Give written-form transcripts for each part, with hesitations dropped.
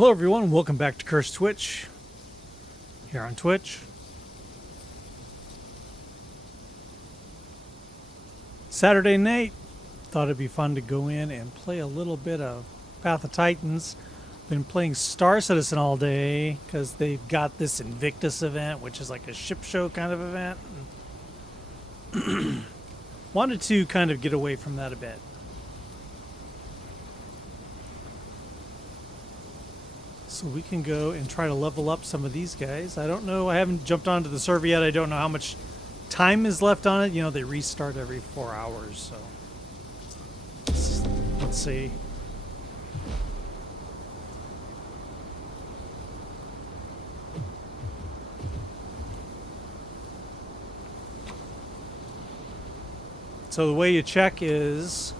Hello everyone, welcome back to Curse Twitch, here on Twitch. Saturday night, thought it'd be fun to go in and play a little bit of Path of Titans. Been playing Star Citizen all day, because they've got this Invictus event, which is like a ship show kind of event. Wanted to kind of get away from that a bit. So we can go and try to level up some of these guys. I don't know. I haven't jumped onto the server yet. I don't know how much time is left on it. You know, they restart every 4 hours. So let's see. So the way you check is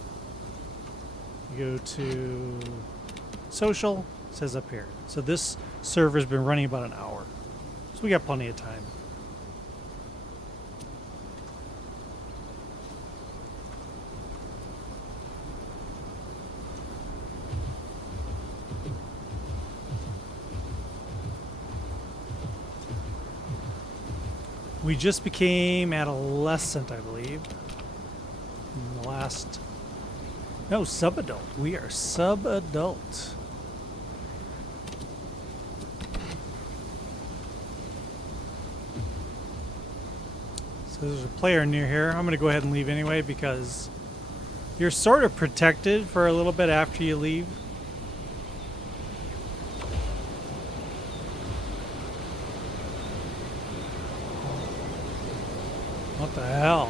you go to social. It says up here. So this server's been running about an hour. So we got plenty of time. We just became adolescent, I believe. In the last... No, sub-adult. We are sub-adult. There's a player near here. I'm going to go ahead and leave anyway because you're sort of protected for a little bit after you leave. What the hell?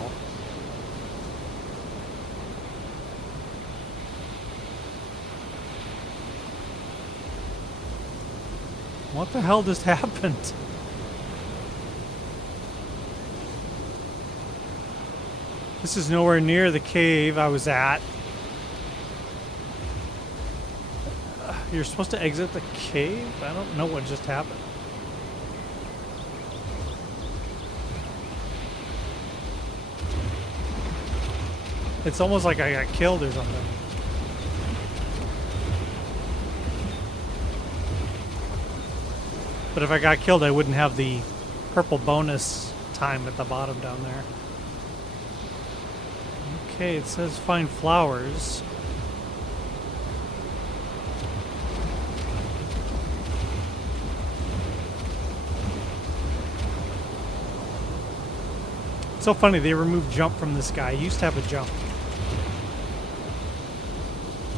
What the hell just happened? This is nowhere near the cave I was at. You're supposed to exit the cave? I don't know what just happened. It's almost like I got killed or something. But if I got killed, I wouldn't have the purple bonus time at the bottom down there. Okay, it says find flowers. It's so funny, they removed jump from this guy. He used to have a jump.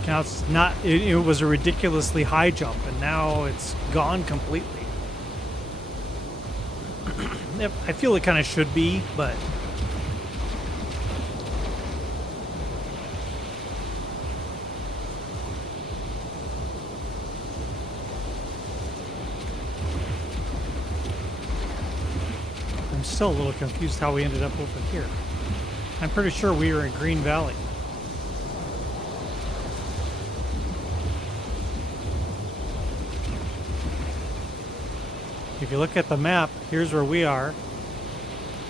Now it's not, it was a ridiculously high jump, and now it's gone completely. I feel it kind of should be, but... I'm still a little confused how we ended up over here. I'm pretty sure we were in Green Valley. If you look at the map, here's where we are.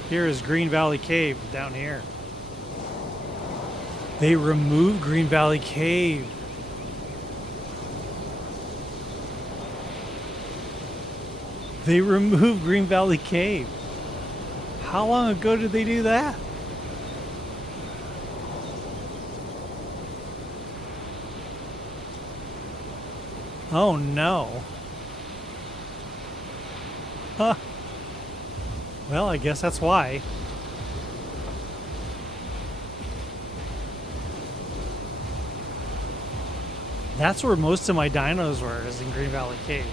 Here is Green Valley Cave down here. They removed Green Valley Cave. They removed Green Valley Cave. How long ago did they do that? Oh no. Huh. Well, I guess that's why. That's where most of my dinos were, is in Green Valley Cave.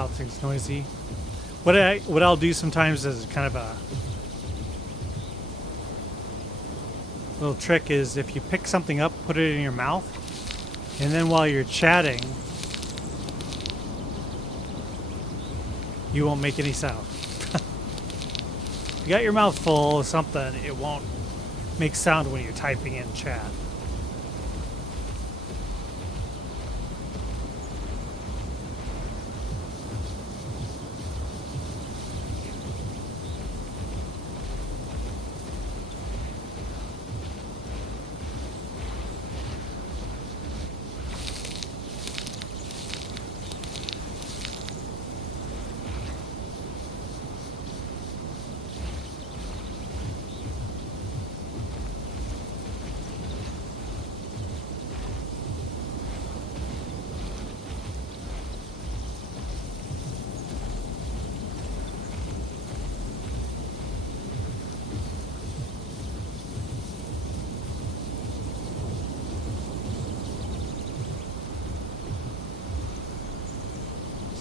Wow, thing's noisy. What I'll do sometimes is kind of a little trick is if you pick something up, put it in your mouth, and then while you're chatting, you won't make any sound. If you got your mouth full of something, it won't make sound when you're typing in chat.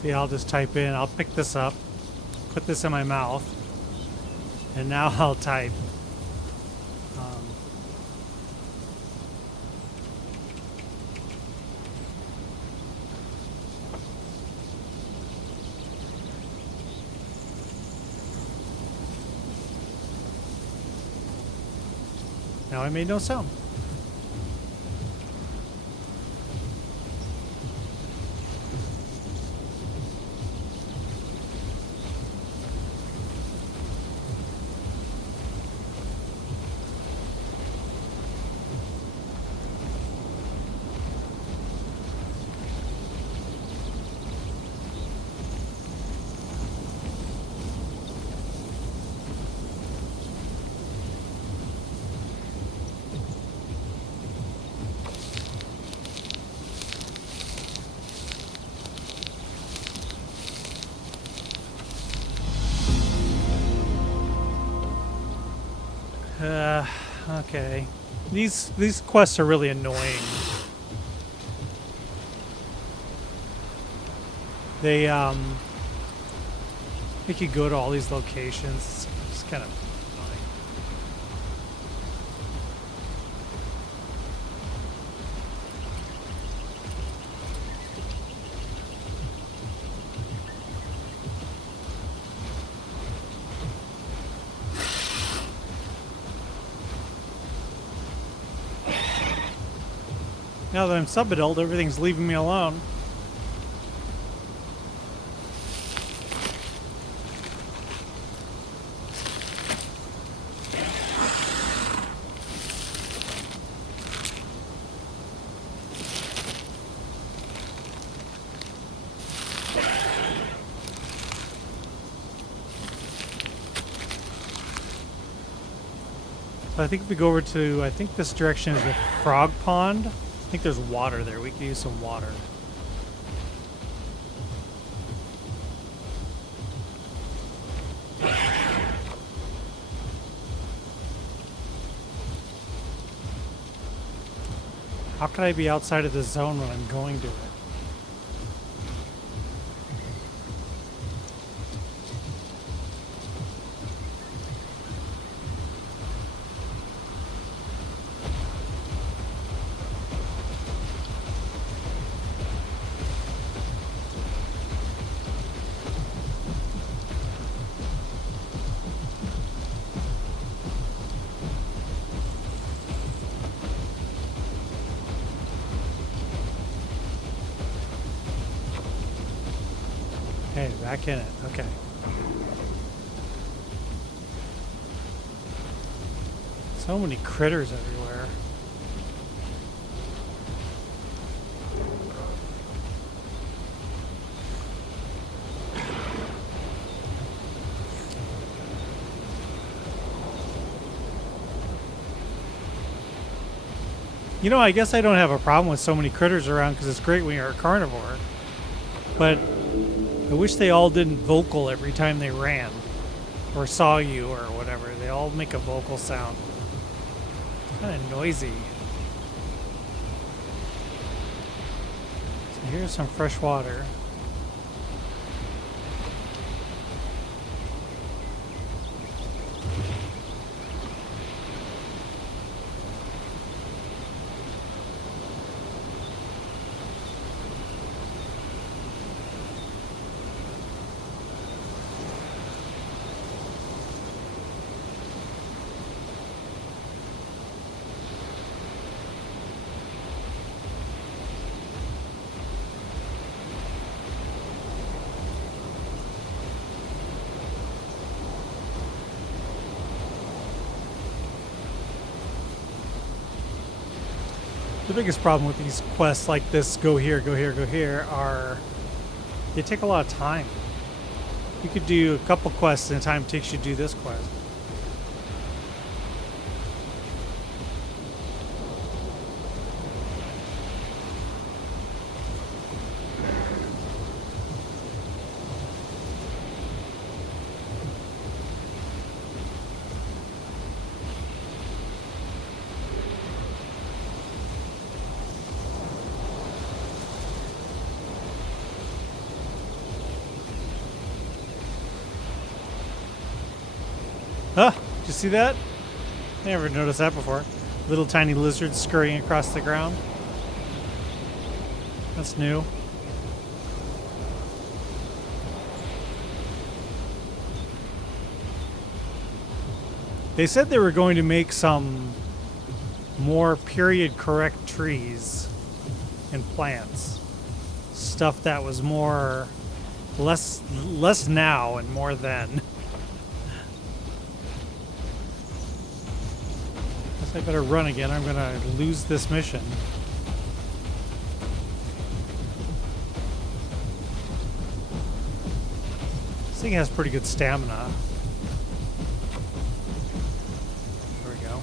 See, I'll just type in, I'll pick this up, put this in my mouth, and now I'll type. Now I made no sound. Okay. These quests are really annoying. They make you go to all these locations. It's kind of annoying. Now that I'm sub-adult, everything's leaving me alone. So I think if we go over to, I think this direction is the frog pond. I think there's water there. We could use some water. How could I be outside of the zone when I'm going to it? Okay, back in it. Okay. So many critters everywhere. You know, I guess I don't have a problem with so many critters around because it's great when you're a carnivore. But I wish they all didn't vocal every time they ran or saw you or whatever. They all make a vocal sound. Kind of noisy. So here's some fresh water. The biggest problem with these quests like this, go here, go here, go here, are they take a lot of time. You could do a couple quests in the time it takes you to do this quest. Huh? Did you see that? I never noticed that before. Little tiny lizards scurrying across the ground. That's new. They said they were going to make some more period correct trees and plants. Stuff that was more less now and more then. I better run again. I'm gonna lose this mission. This thing has pretty good stamina. There we go.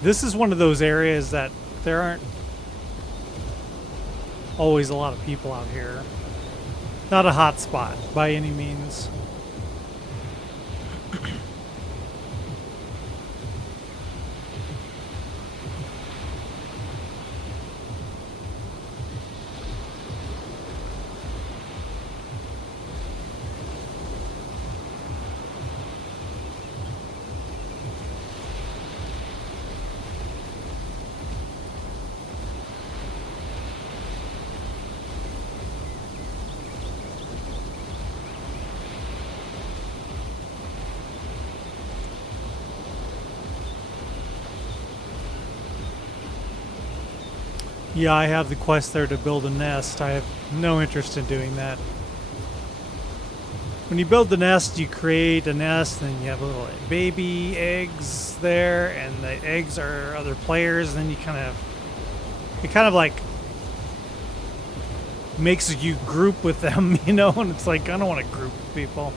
This is one of those areas that there aren't always a lot of people out here. Not a hot spot by any means. Yeah, I have the quest there to build a nest. I have no interest in doing that. When you build the nest, you create a nest, and you have little baby eggs there, and the eggs are other players, and then it kind of like makes you group with them, you know, and it's like, I don't want to group with people.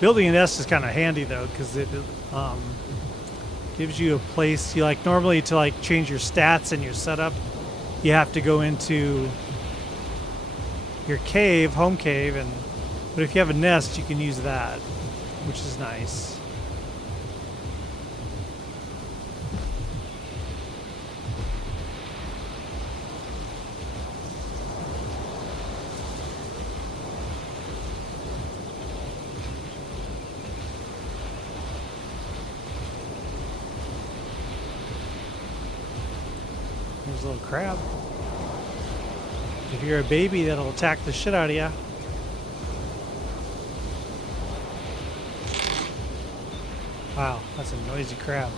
Building a nest is kind of handy though, because it gives you a place. You like normally to like change your stats and your setup, you have to go into your cave, home cave, but if you have a nest, you can use that, which is nice. There's a little crab. If you're a baby, that'll attack the shit out of you. Wow, that's a noisy crab.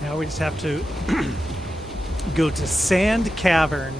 Now we just have to go to Sand Cavern.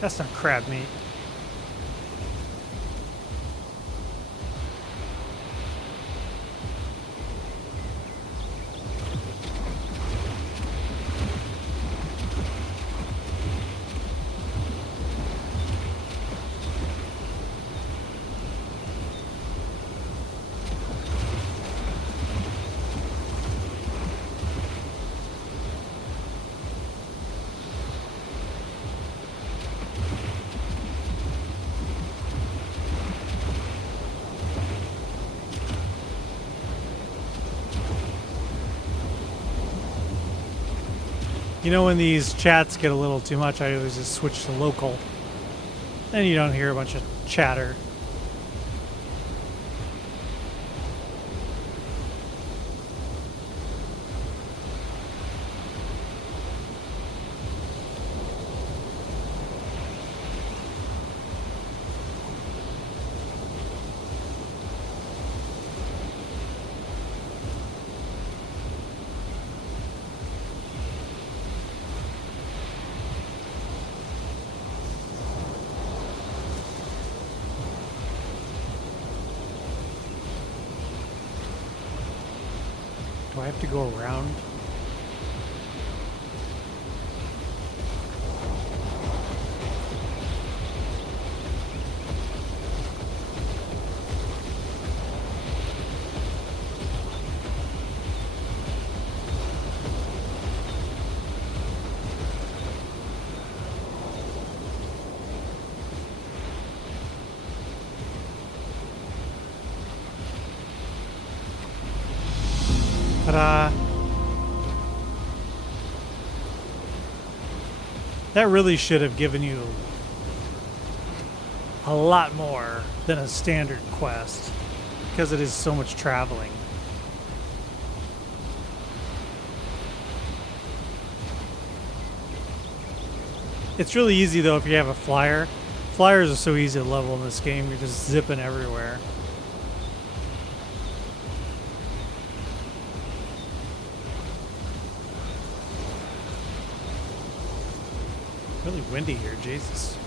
That's not crab meat. You know, when these chats get a little too much, I always just switch to local. Then you don't hear a bunch of chatter. Do I have to go around? Ta-da! That really should have given you a lot more than a standard quest, because it is so much traveling. It's really easy though if you have a flyer. Flyers are so easy to level in this game, you're just zipping everywhere. Really windy here, Jesus.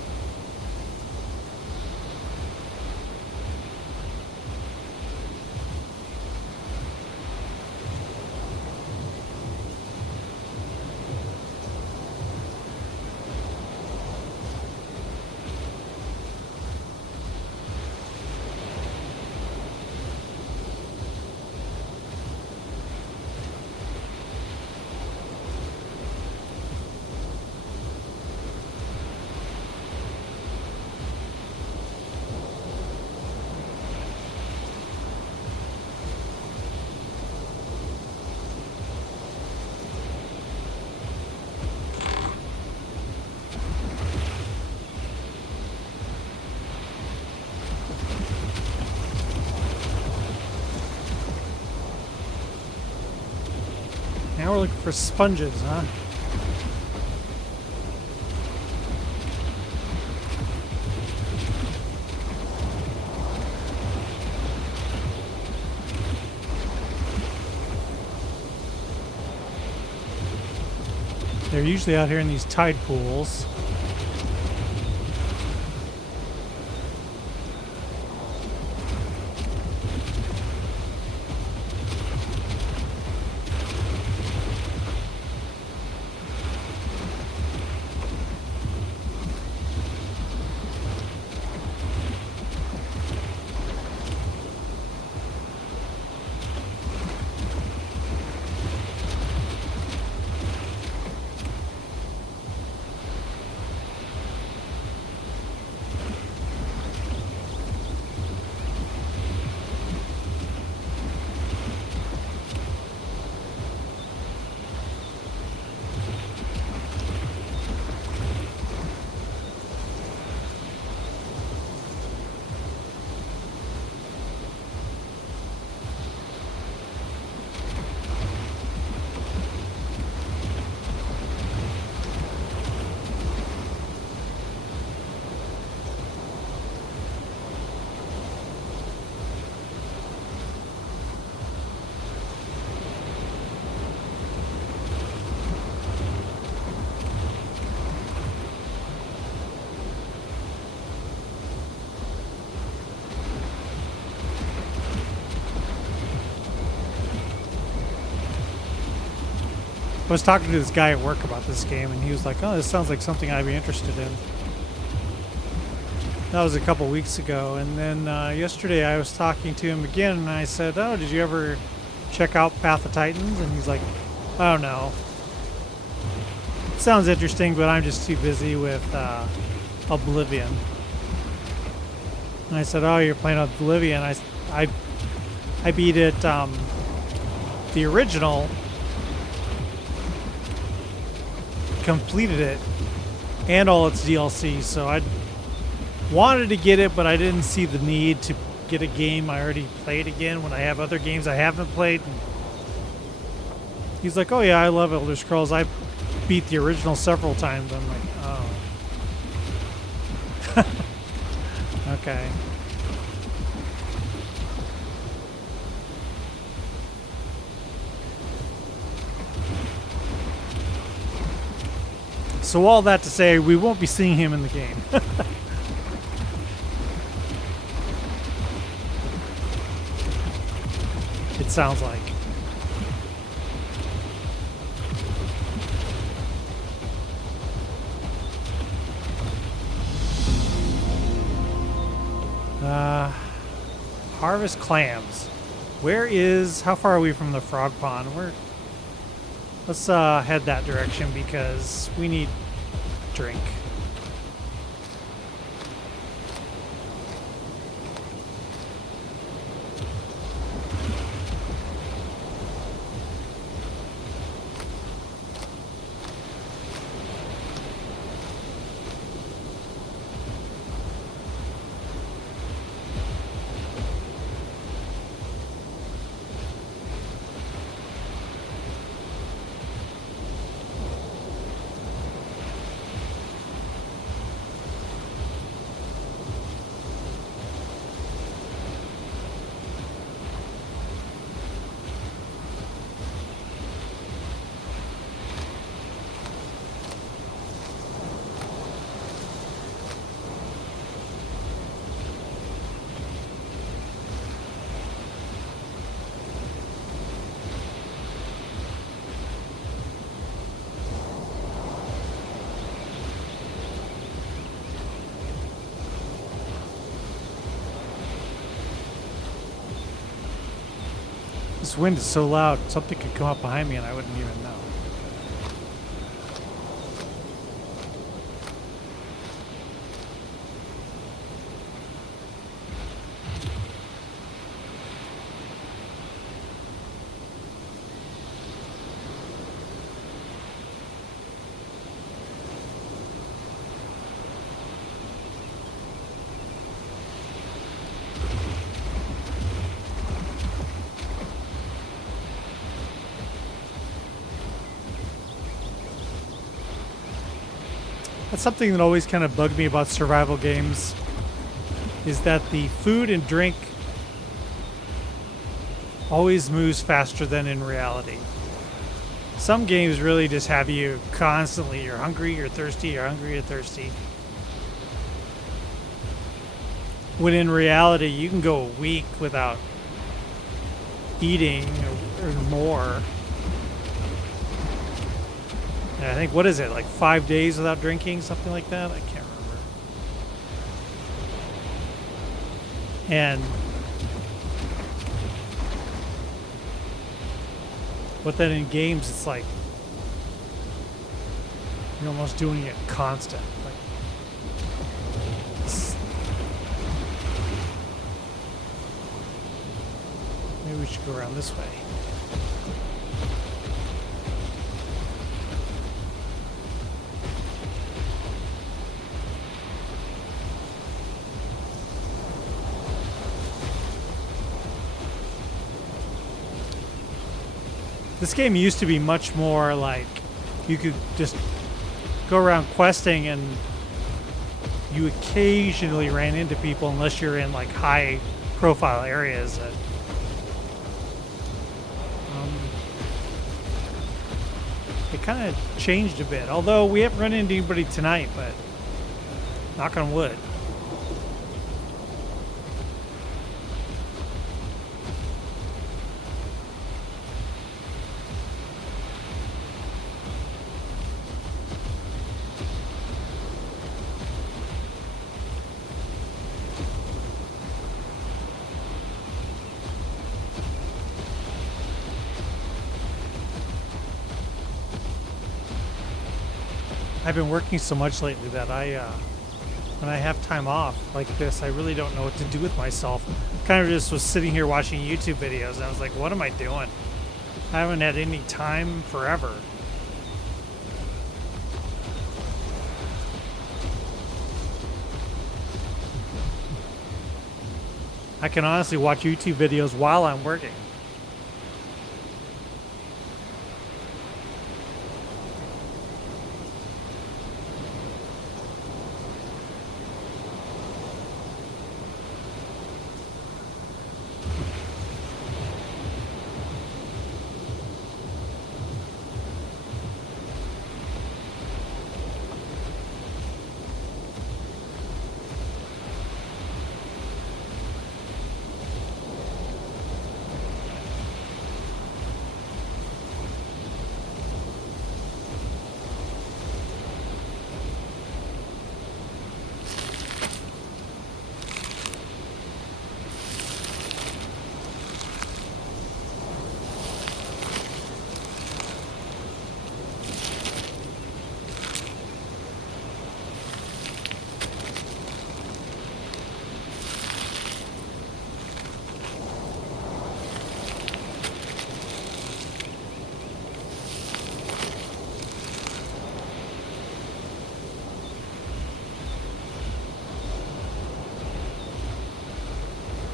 Now we're looking for sponges, huh? They're usually out here in these tide pools. was talking to this guy at work about this game, and he was like, "Oh, this sounds like something I'd be interested in." That was a couple weeks ago, and then yesterday I was talking to him again, and I said, "Oh, did you ever check out Path of Titans?" And he's like, "Oh no, sounds interesting, but I'm just too busy with Oblivion." And I said, "Oh, you're playing Oblivion?" I beat it, the original, completed it, and all its DLC. So I wanted to get it, but I didn't see the need to get a game I already played again when I have other games I haven't played. And he's like, "Oh yeah, I love Elder Scrolls. I beat the original several times." I'm like, "Oh, okay." So all that to say, we won't be seeing him in the game. It sounds like. Harvest clams. How far are we from the frog pond? Let's head that direction because we need drink. This wind is so loud, something could come up behind me and I wouldn't even know. That's something that always kind of bugged me about survival games, is that the food and drink always moves faster than in reality. Some games really just have you constantly, you're hungry, you're thirsty, you're hungry, you're thirsty. When in reality, you can go a week without eating or more. And I think, what is it, like 5 days without drinking, something like that? I can't remember. And but then in games, it's like you're almost doing it constant. Like, maybe we should go around this way. This game used to be much more like you could just go around questing and you occasionally ran into people unless you're in like high profile areas. It kind of changed a bit, although we haven't run into anybody tonight, but knock on wood. I've been working so much lately that when I have time off like this, I really don't know what to do with myself. Kind of just was sitting here watching YouTube videos, and I was like, what am I doing? I haven't had any time forever. I can honestly watch YouTube videos while I'm working.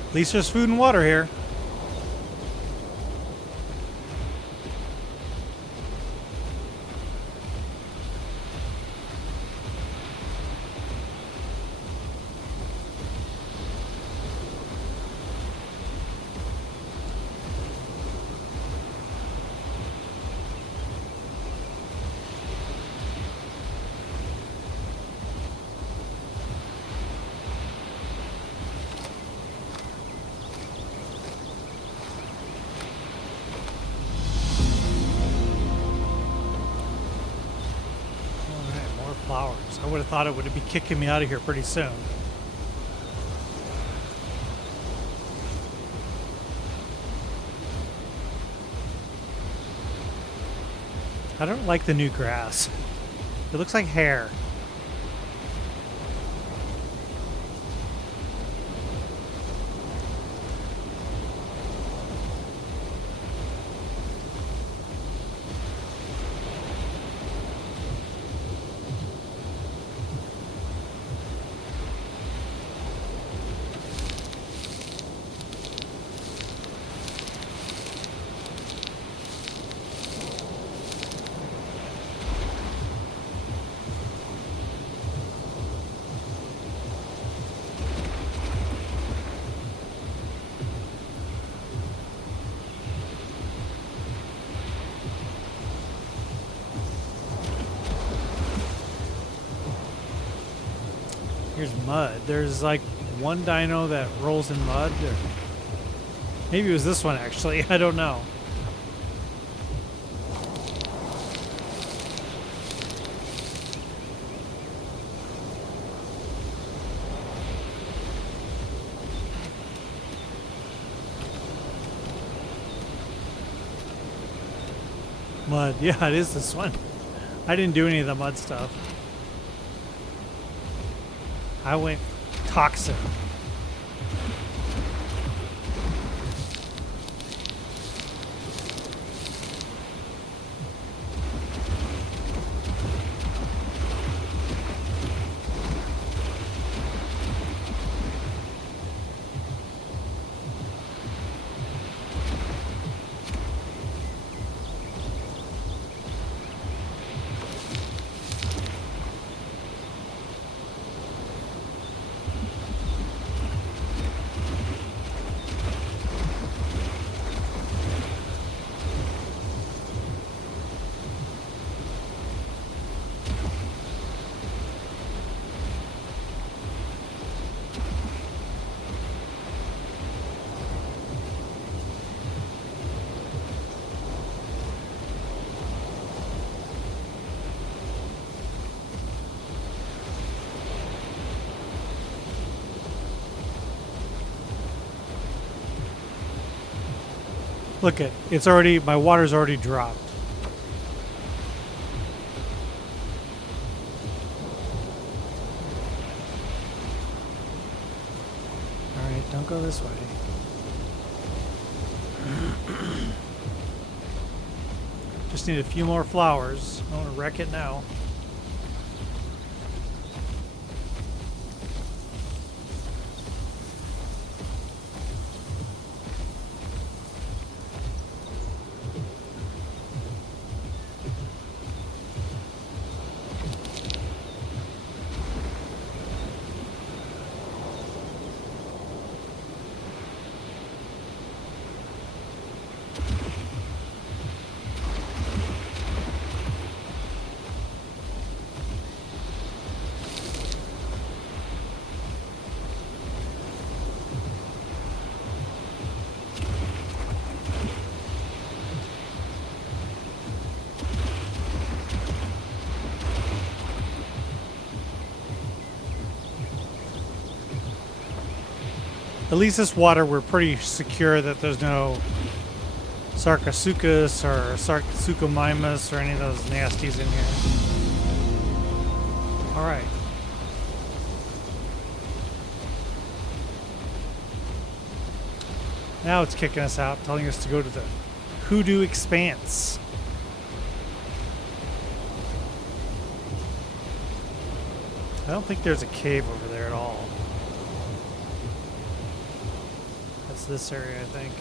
At least there's food and water here. Flowers. I would have thought it would be kicking me out of here pretty soon. I don't like the new grass. It looks like hair. Here's mud. There's like one dino that rolls in mud. Or maybe it was this one actually. I don't know. Mud. Yeah, it is this one. I didn't do any of the mud stuff. I went toxin. Look at it's already my water's already dropped. Don't go this way. Just need a few more flowers. I want to wreck it now. At least this water, we're pretty secure that there's no Sarcosuchus or Sarcosuchomimus or any of those nasties in here. All right. Now it's kicking us out, telling us to go to the Hoodoo Expanse. I don't think there's a cave over there at all. That's this area, I think.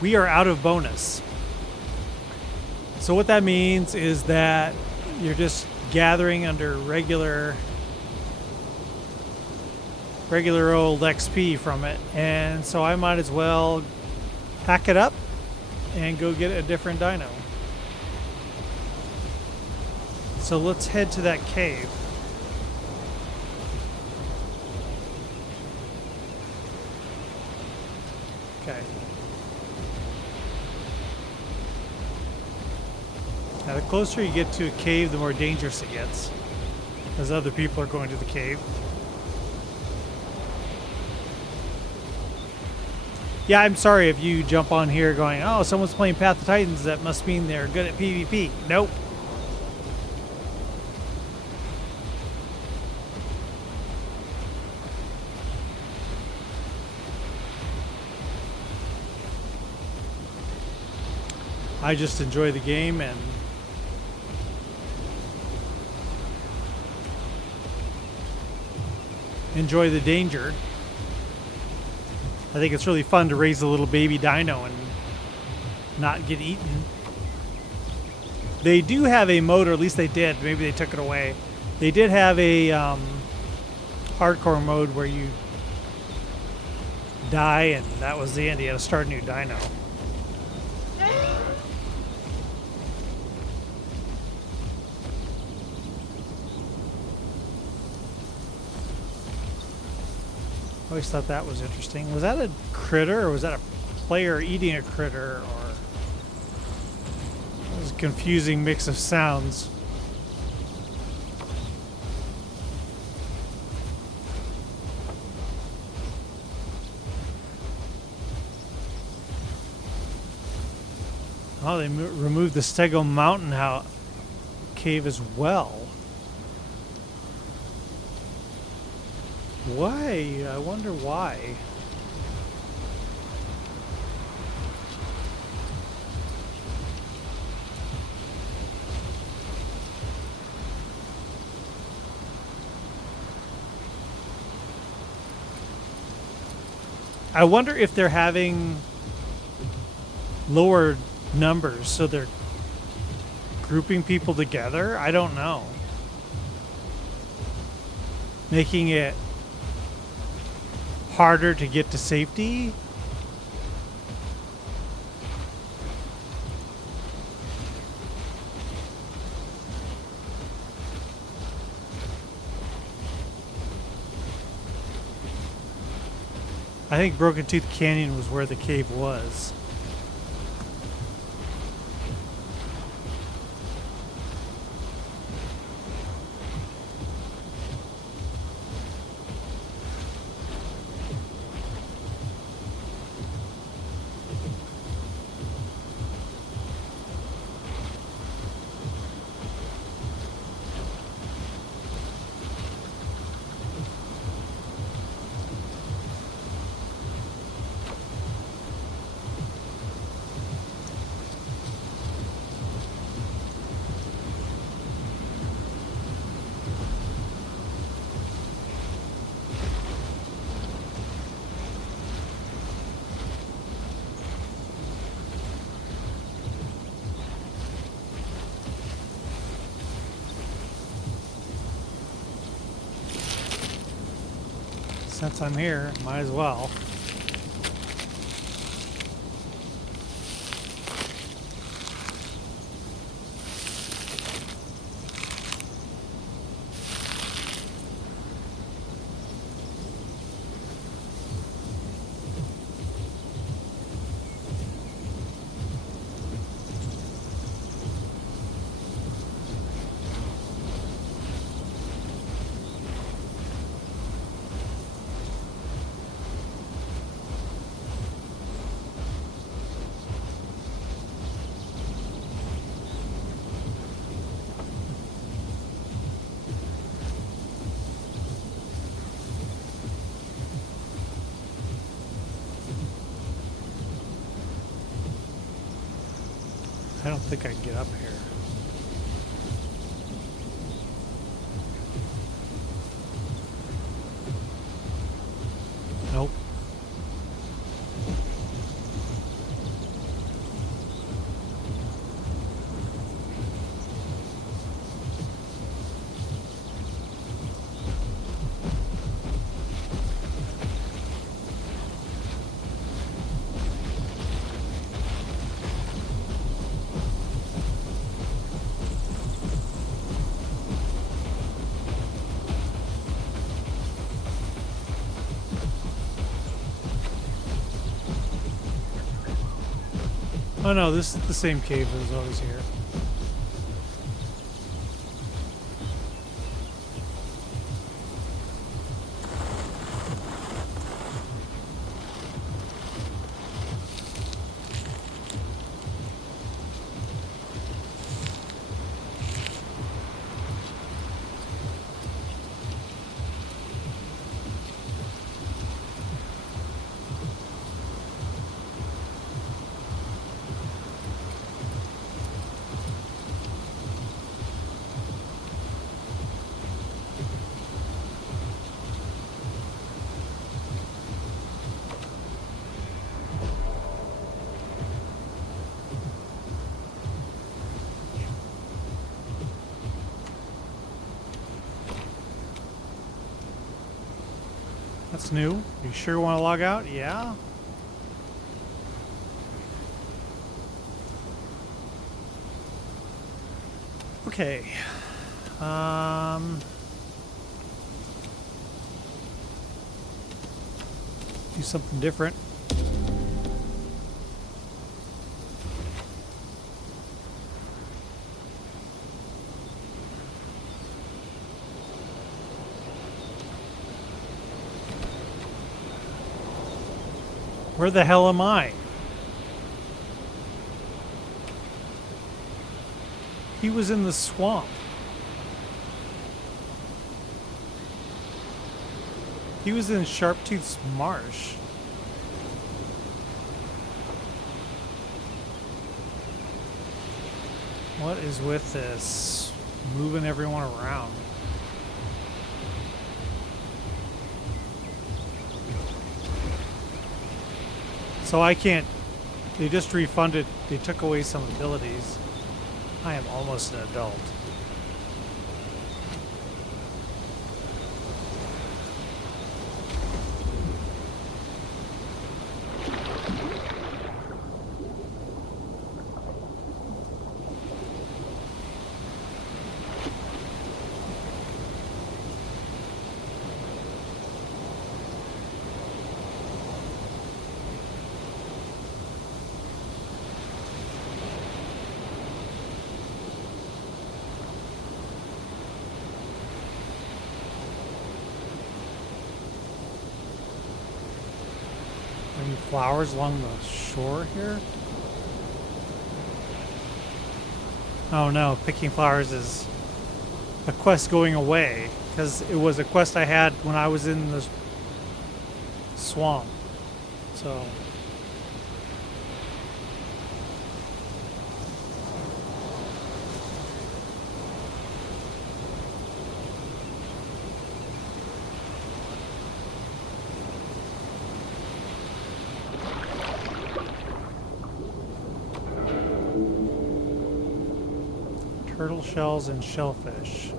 We are out of bonus. So what that means is that you're just gathering under regular old XP from it, and so I might as well pack it up and go get a different dino. So let's head to that cave. Okay. Now the closer you get to a cave, the more dangerous it gets, as other people are going to the cave. Yeah, I'm sorry if you jump on here going, oh, someone's playing Path of Titans, that must mean they're good at PvP. Nope. I just enjoy the game and enjoy the danger. I think it's really fun to raise a little baby dino and not get eaten. They do have a mode, or at least they did. Maybe they took it away. They did have a hardcore mode where you die and that was the end. You had to start a new dino. I always thought that was interesting. Was that a critter, or was that a player eating a critter, or it was a confusing mix of sounds. Oh, they removed the Stego Mountain cave as well. Why? I wonder why. I wonder if they're having lower numbers, so they're grouping people together. I don't know. Making it harder to get to safety. I think Broken Tooth Canyon was where the cave was. Since I'm here, might as well. I don't think I can get up here. Nope. Oh no, this is the same cave that was always here. That's new. You sure want to log out? Yeah. Okay. Do something different. Where the hell am I? He was in the swamp. He was in Sharptooth's marsh. What is with this? Moving everyone around. So I can't, they just refunded, they took away some abilities. I am almost an adult. Any flowers along the shore here? Oh no, picking flowers is a quest going away because it was a quest I had when I was in the swamp. So turtle shells and shellfish.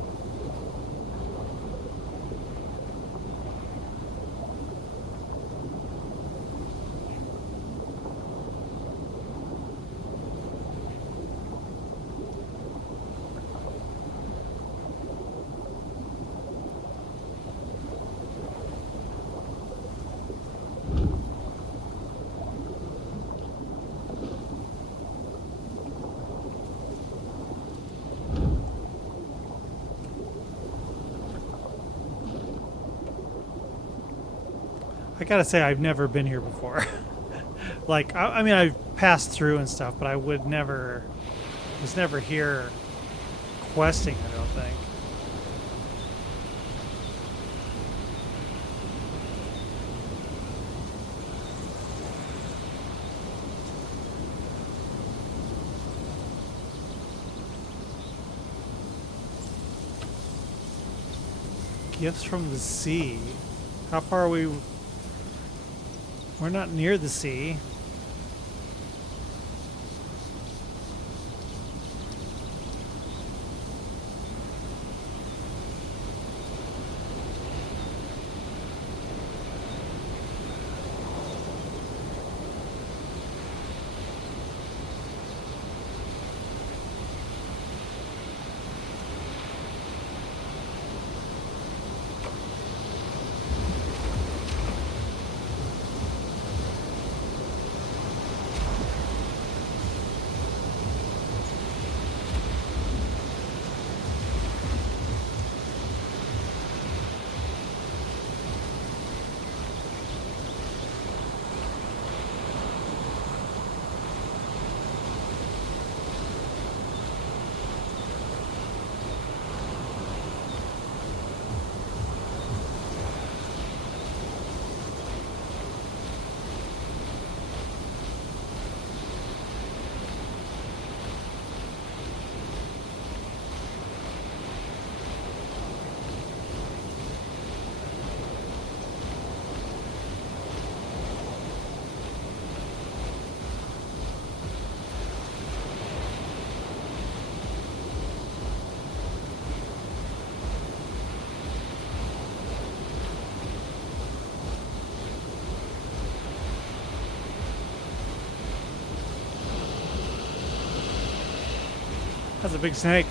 I gotta say, I've never been here before. Like, I mean, I've passed through and stuff, but I would never, was never here questing, I don't think. Gifts from the sea. How far are we? We're not near the sea. That's a big snake.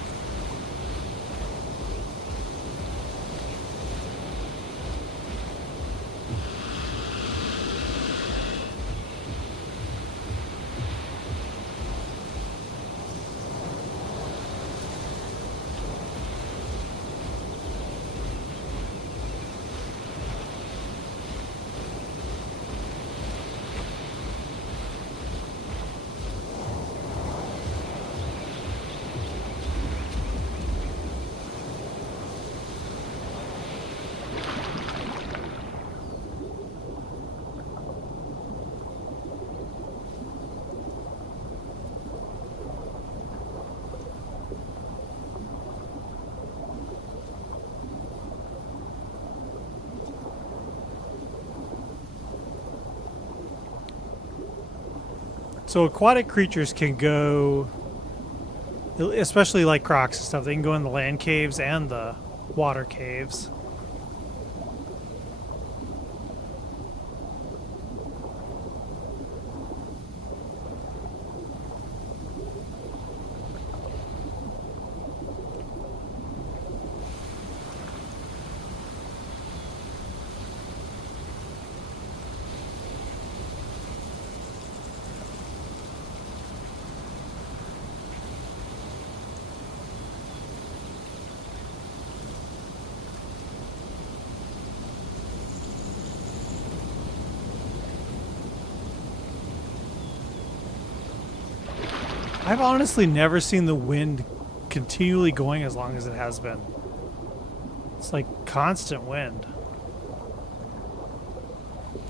So aquatic creatures can go, especially like crocs and stuff, they can go in the land caves and the water caves. I've honestly never seen the wind continually going as long as it has been. It's like constant wind.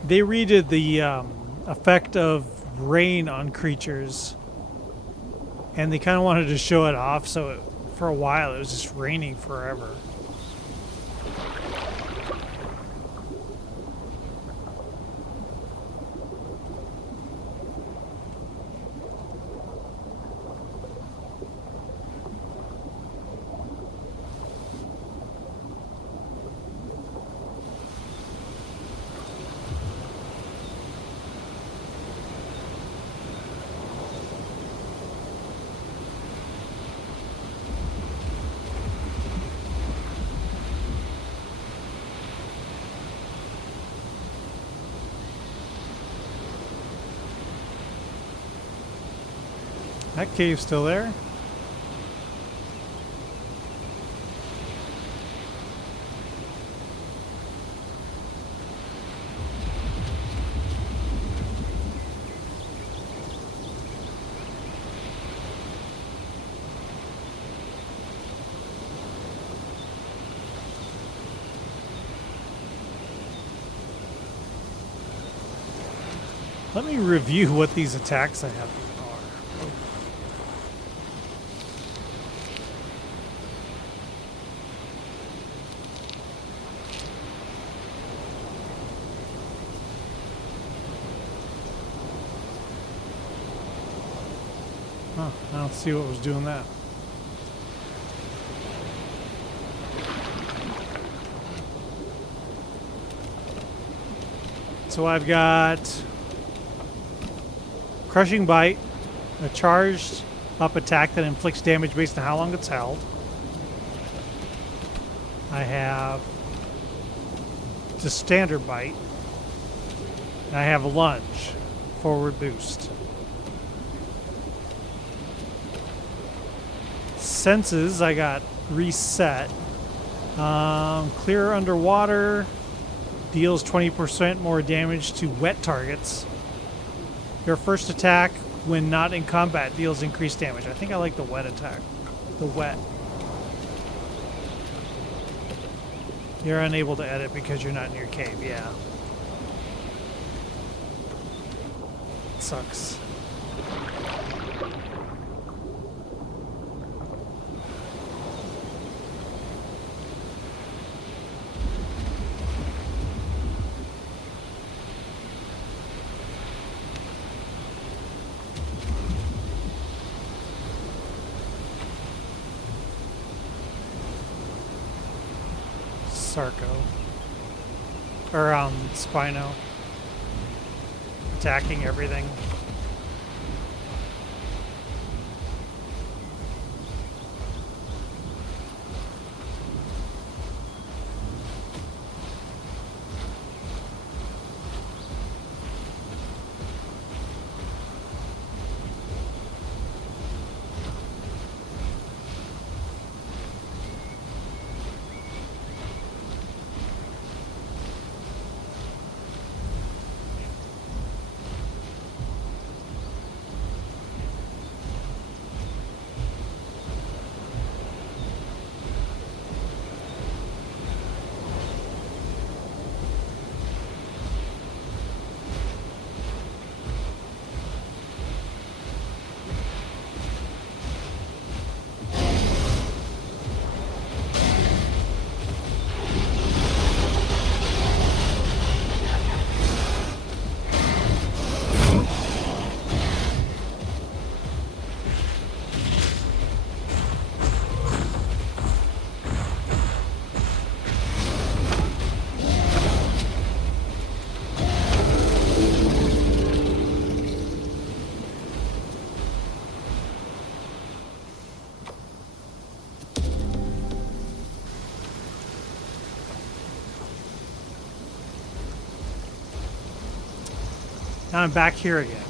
They redid the effect of rain on creatures, and they kind of wanted to show it off, so for a while it was just raining forever. That cave's still there? Let me review what these attacks I have are. Huh, I don't see what was doing that. So I've got Crushing Bite, a charged up attack that inflicts damage based on how long it's held. I have the Standard Bite. And I have a Lunge, forward boost. Senses, I got Reset. Clear Underwater deals 20% more damage to wet targets. Your first attack, when not in combat, deals increased damage. I think I like the wet attack. The wet. You're unable to edit because you're not in your cave, yeah. Sucks. Sarco. Or, Spino. Attacking everything. Now I'm back here again.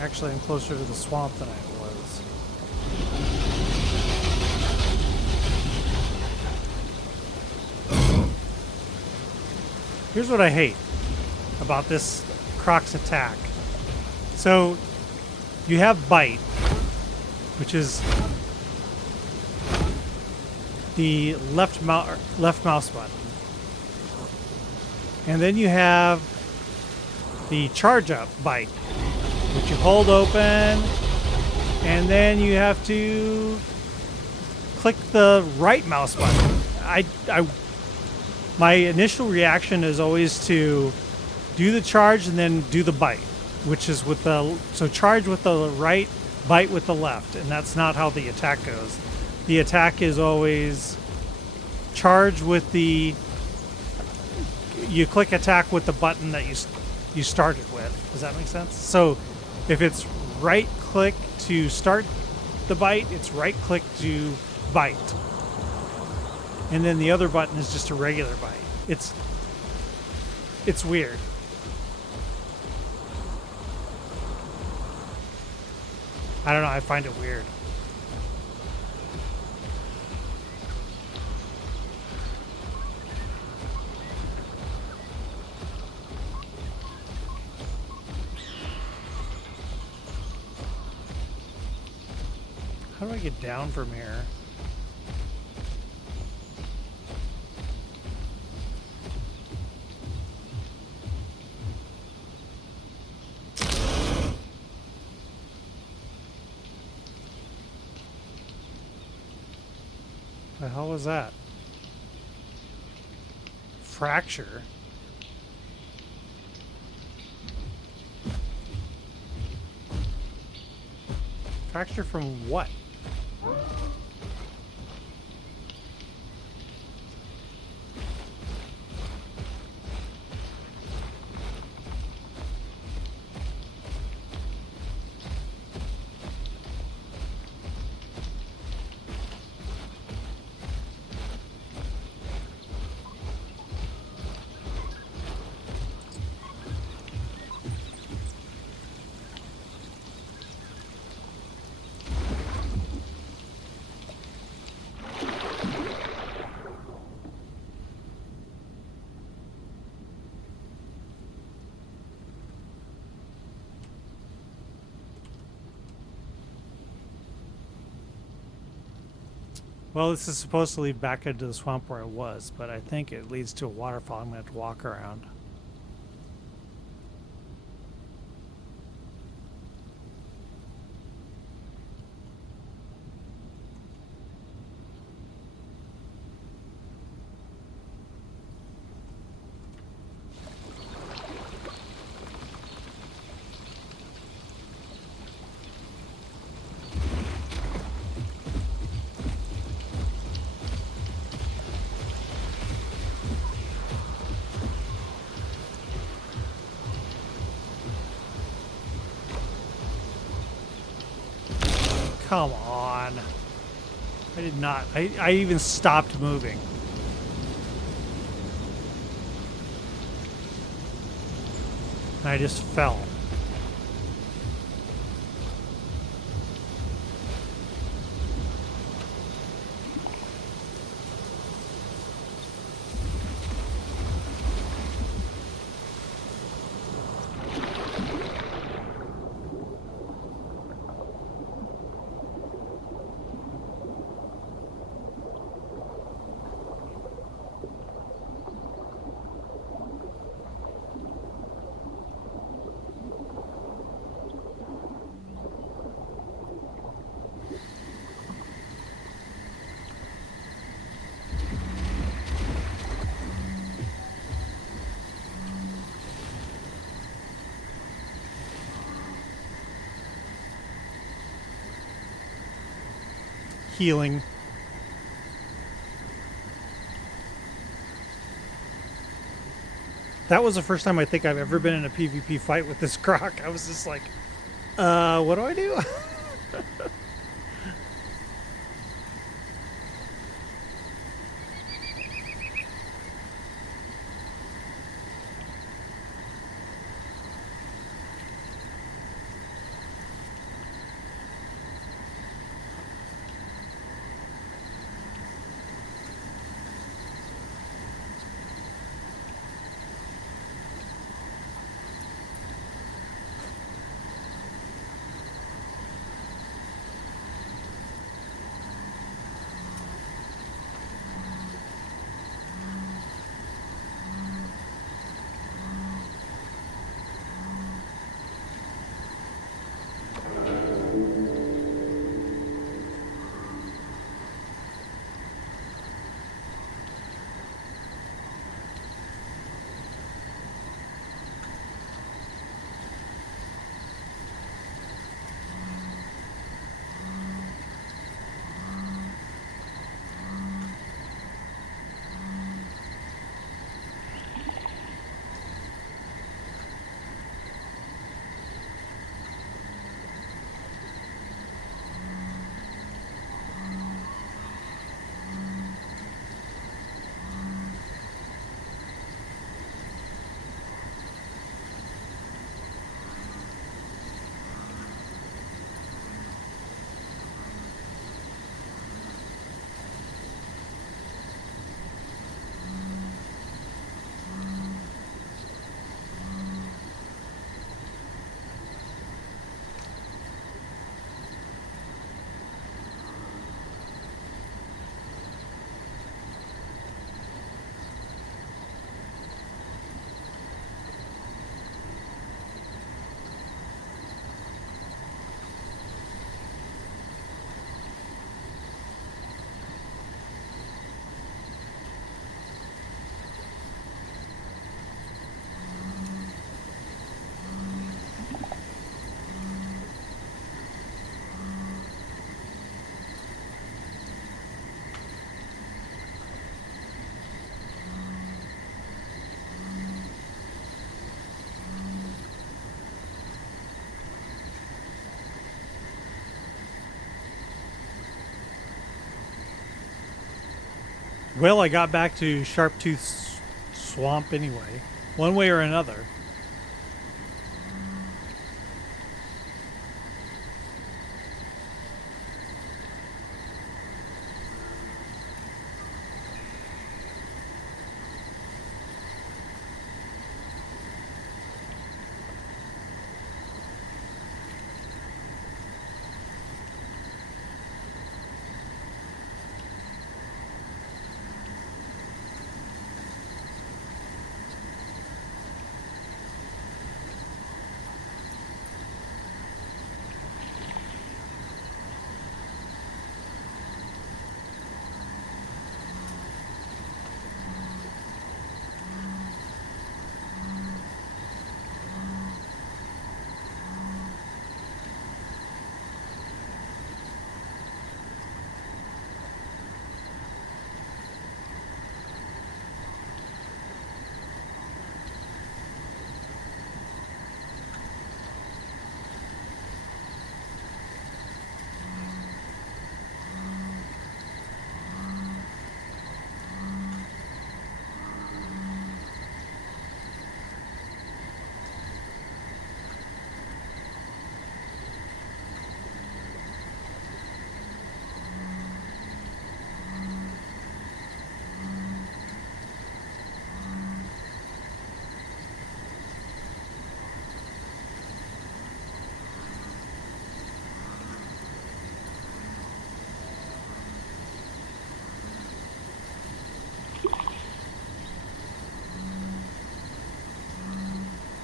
Actually, I'm closer to the swamp than I was. Here's what I hate about this Croc's attack. So, you have Bite, which is the left mouse button. And then you have the charge up Bite, which you hold open, and then you have to click the right mouse button. My initial reaction is always to do the charge and then do the bite, which is with the, so charge with the right, bite with the left, and that's not how the attack goes. The attack is always charge with the, you click attack with the button that you started with. Does that make sense? So if it's right click to start the bite, it's right click to bite. And then the other button is just a regular bite. It's weird. I don't know, I find it weird. How do I get down from here? The hell was that? Fracture? Fracture from what? Well, this is supposed to lead back into the swamp where I was, but I think it leads to a waterfall I'm going to have to walk around. Come on. I did not. I even stopped moving. And I just fell. Healing. That was the first time I think I've ever been in a PvP fight with this croc. I was just like, what do I do? Well, I got back to Sharptooth Swamp anyway, one way or another.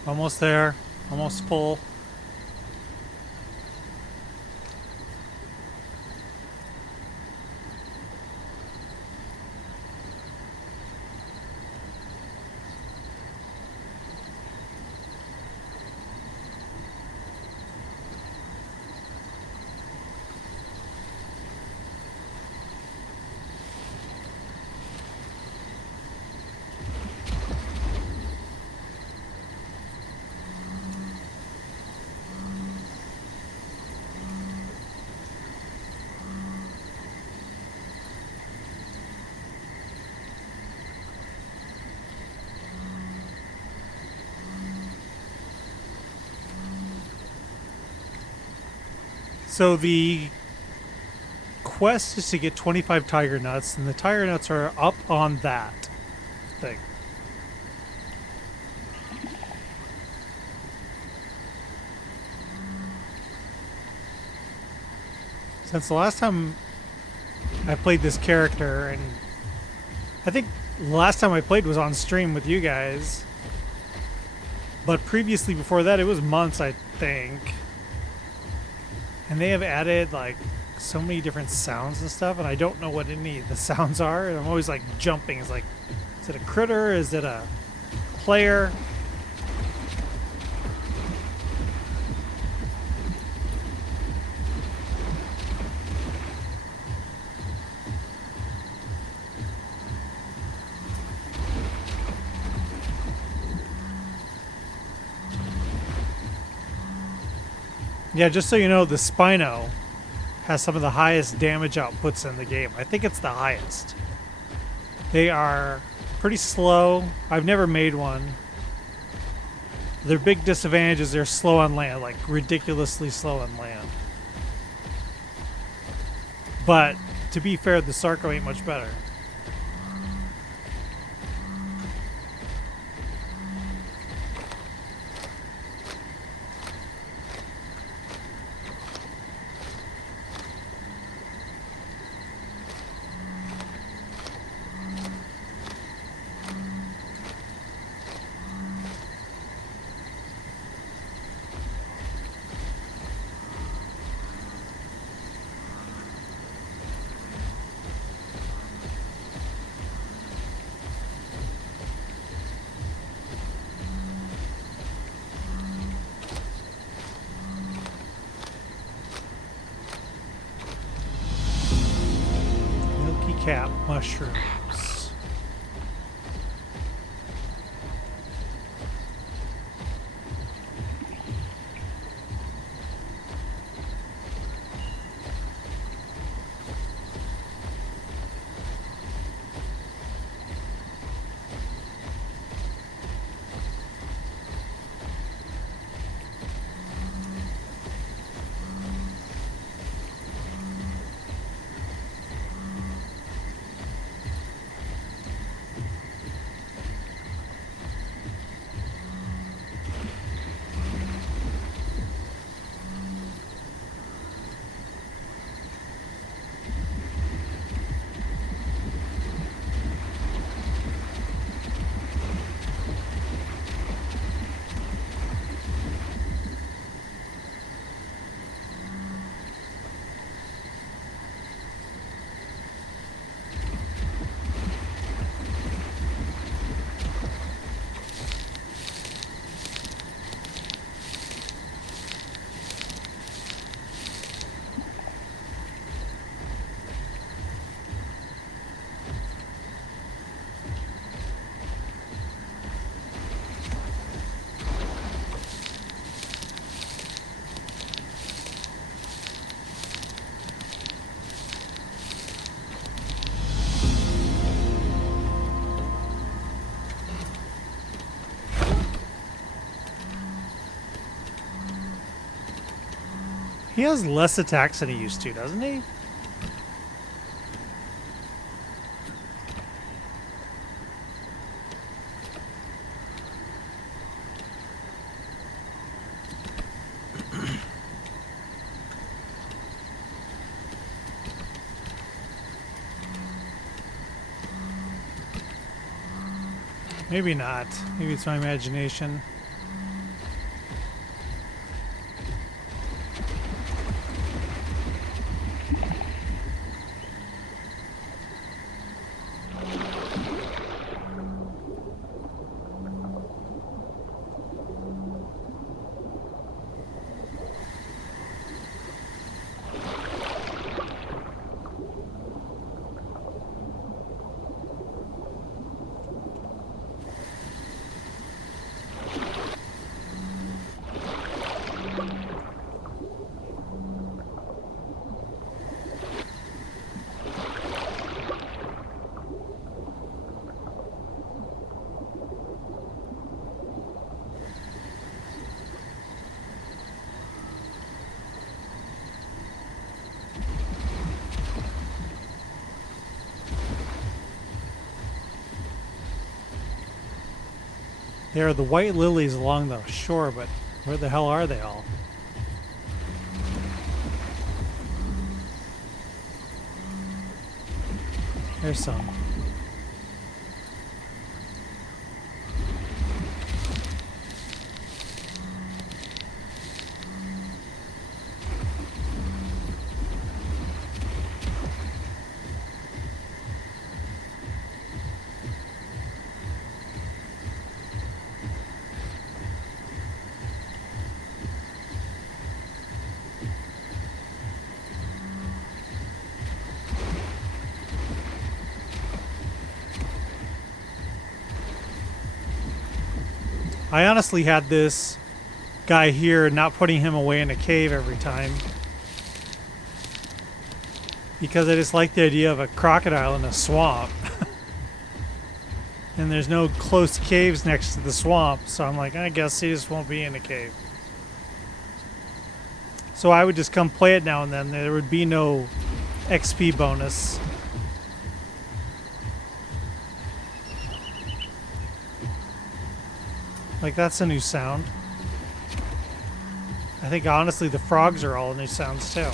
Almost there. Almost full. So the quest is to get 25 tiger nuts, and the tiger nuts are up on that thing. Since the last time I played this character, and I think the last time I played was on stream with you guys, but previously before that it was months, I think. And they have added like so many different sounds and stuff, and I don't know what any of the sounds are. And I'm always like jumping. It's like, is it a critter? Is it a player? Yeah, just so you know, the Spino has some of the highest damage outputs in the game. I think it's the highest. They are pretty slow. I've never made one. Their big disadvantage is they're slow on land, like ridiculously slow on land. But to be fair, the Sarco ain't much better. Cap mushrooms. He has less attacks than he used to, doesn't he? Maybe not. Maybe it's my imagination. There are the white lilies along the shore, but where the hell are they all? There's some. I honestly had this guy here not putting him away in a cave every time because I just like the idea of a crocodile in a swamp. And there's no close caves next to the swamp, so I'm like, I guess he just won't be in a cave. So I would just come play it now and then. There would be no XP bonus. Like, that's a new sound. I think, honestly, the frogs are all new sounds, too. I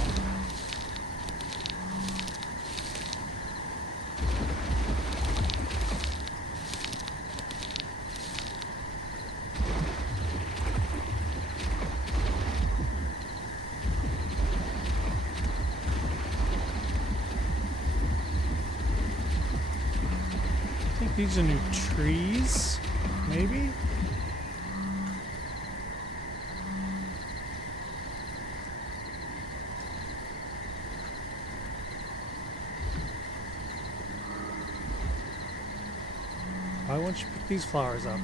think these are new trees, maybe? Why won't you pick these flowers up?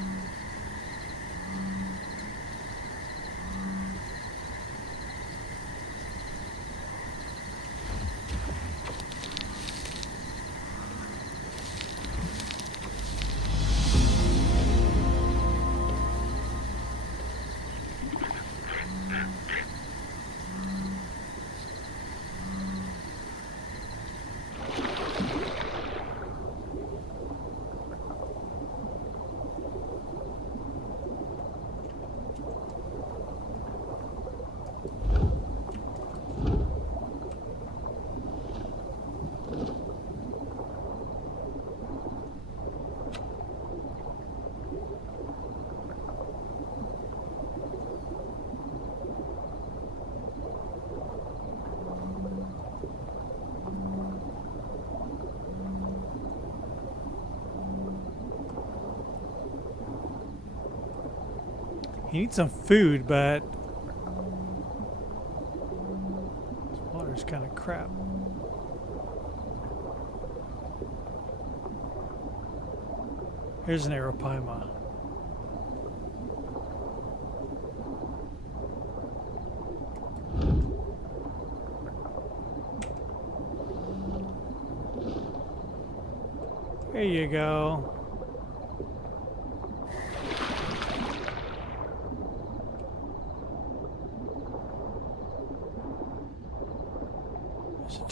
He needs some food, but this water's kind of crap. Here's an Arapaima. There you go.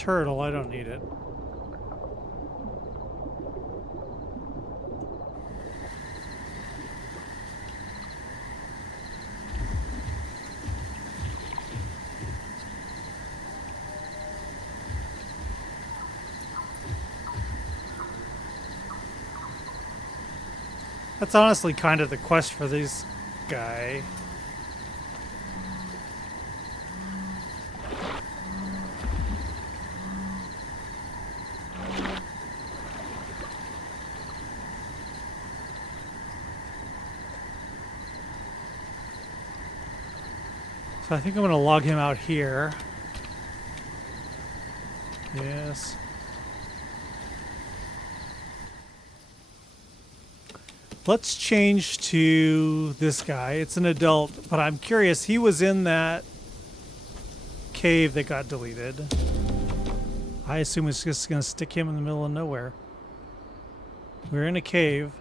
turtle. I don't need it. That's honestly kind of the quest for this guy. So I think I'm going to log him out here. Yes. Let's change to this guy. It's an adult, but I'm curious. He was in that cave that got deleted. I assume it's just going to stick him in the middle of nowhere. We're in a cave.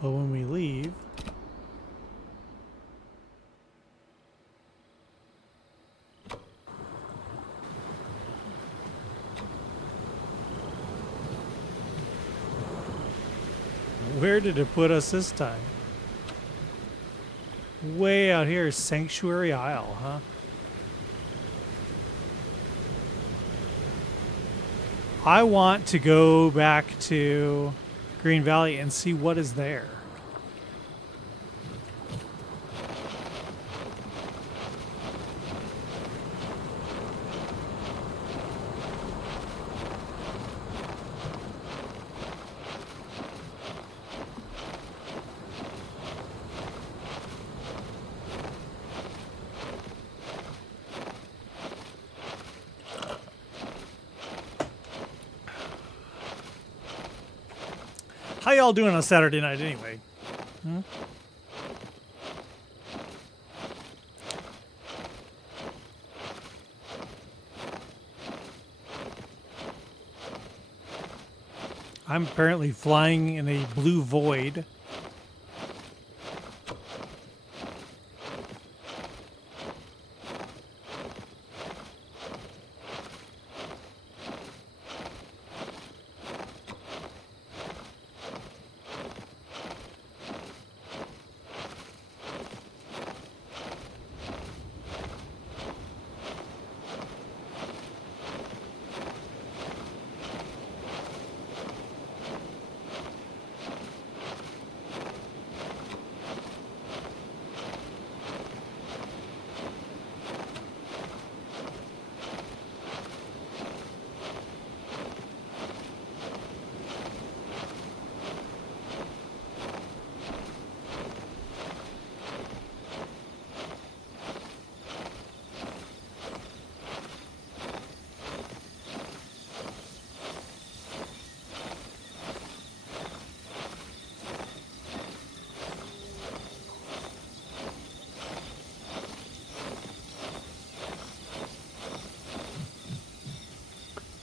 But when we leave... Where did it put us this time? Way out here, Sanctuary Isle, huh? I want to go back to Green Valley and see what is there. How y'all doing on Saturday night anyway? Hmm? I'm apparently flying in a blue void.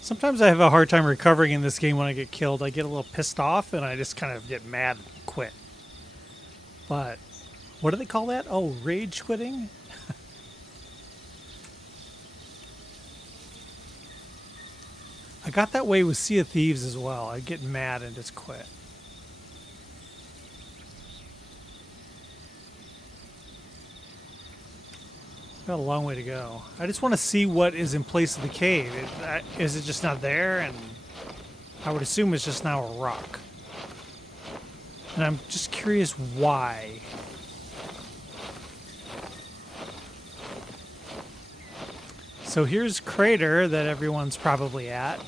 Sometimes I have a hard time recovering in this game when I get killed. I get a little pissed off and I just kind of get mad and quit. But what do they call that? Oh, rage quitting? I got that way with Sea of Thieves as well. I get mad and just quit. Got a long way to go. I just want to see what is in place of the cave. Is it just not there? And I would assume it's just now a rock. And I'm just curious why. So here's Crater that everyone's probably at.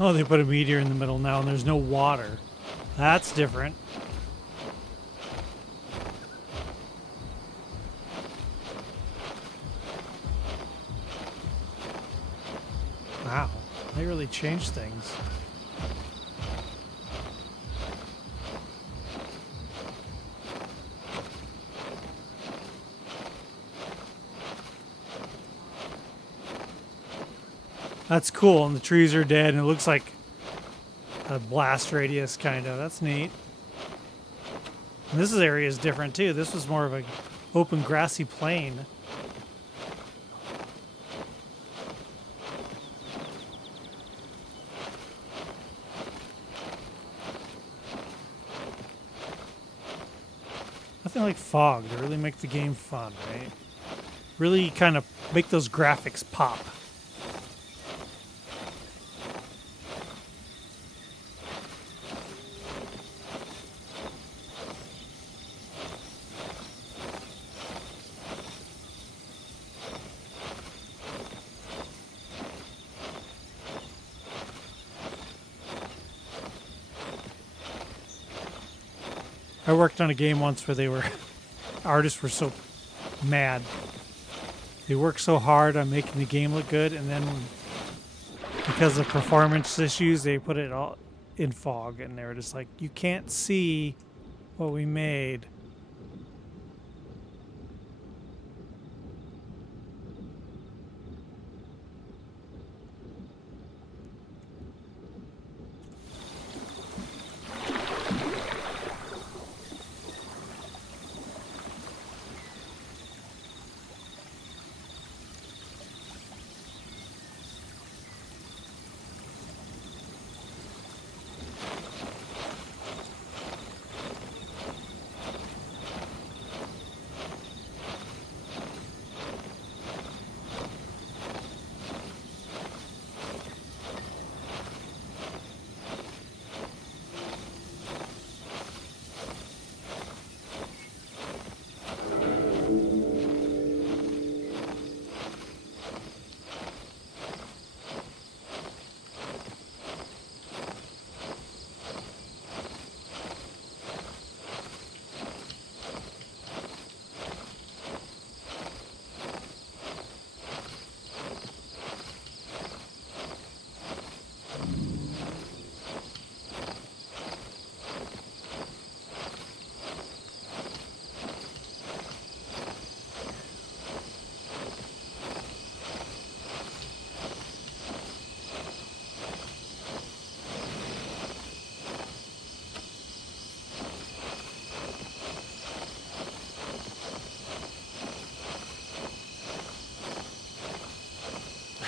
Oh, they put a meteor in the middle now and there's no water. That's different. They really changed things. That's cool, and the trees are dead, and it looks like a blast radius, kind of. That's neat. And this area is different, too. This was more of an open, grassy plain. Nothing like fog to really make the game fun, right? Really kind of make those graphics pop. I worked on a game once where artists were so mad. They worked so hard on making the game look good, and then because of performance issues, they put it all in fog, and they were just like, you can't see what we made.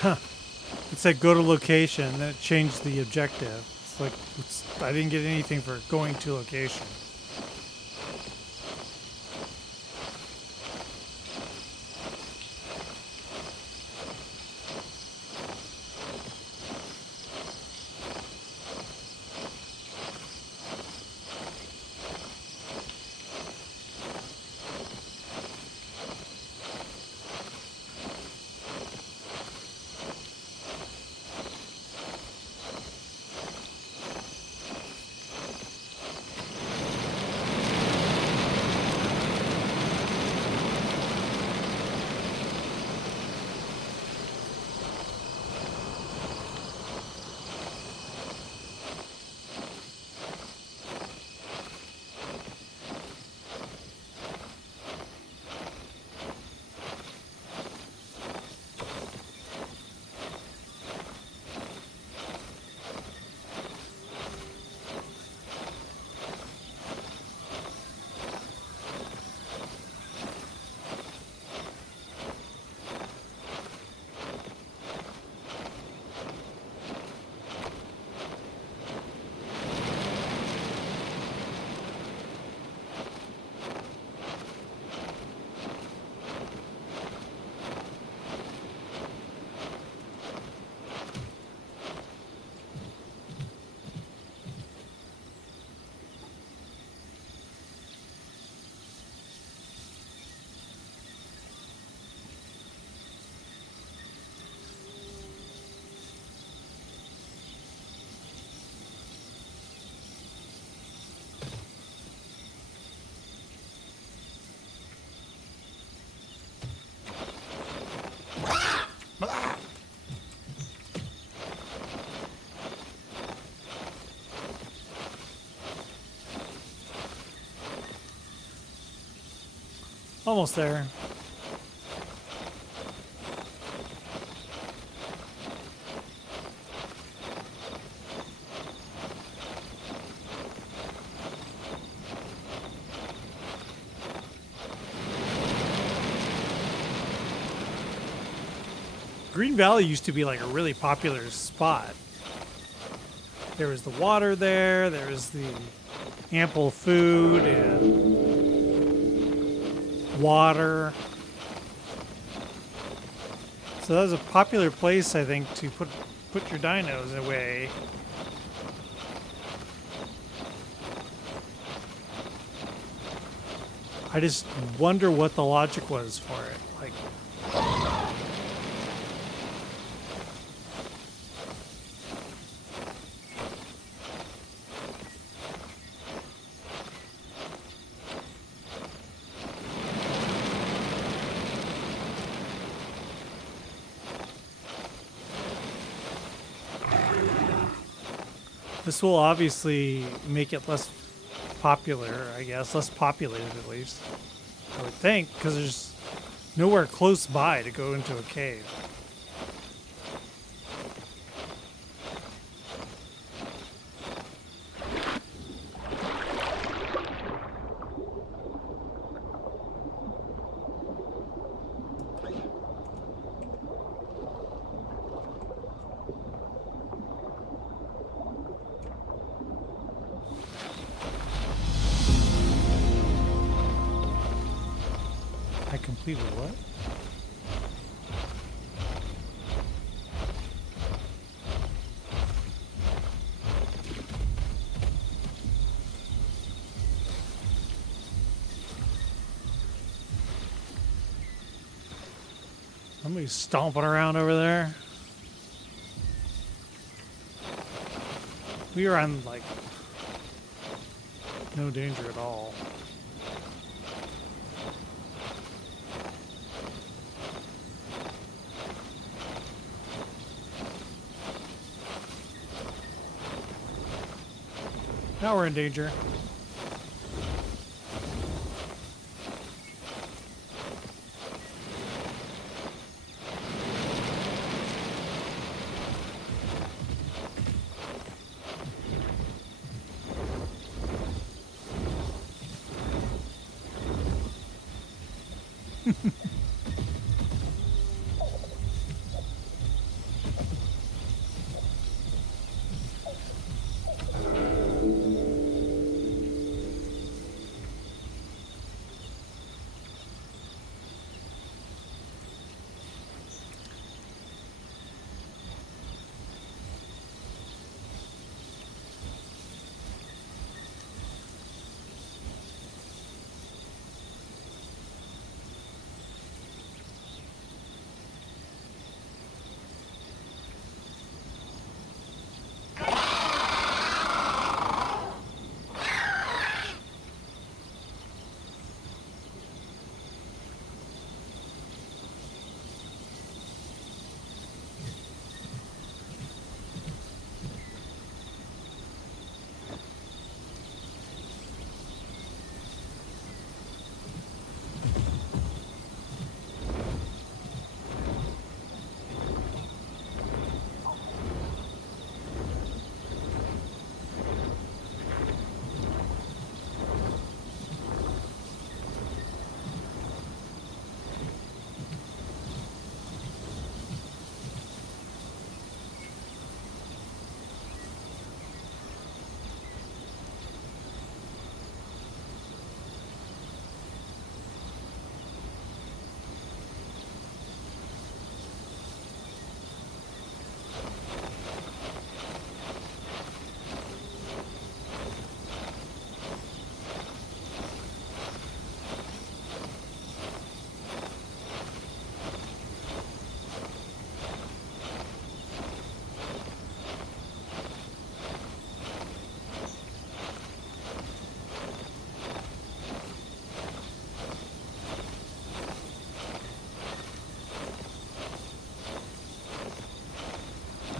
Huh. It said go to location, and then it changed the objective. It's like, I didn't get anything for going to location. Almost there. Green Valley used to be like a really popular spot. There was the water there, there was the ample food and water. So that was a popular place, I think, to put your dinos away. I just wonder what the logic was for it. Like, this will obviously make it less popular, I guess, less populated at least. I would think, because there's nowhere close by to go into a cave. I completed what? Somebody's stomping around over there. We are on, like, no danger at all. Now we're in danger.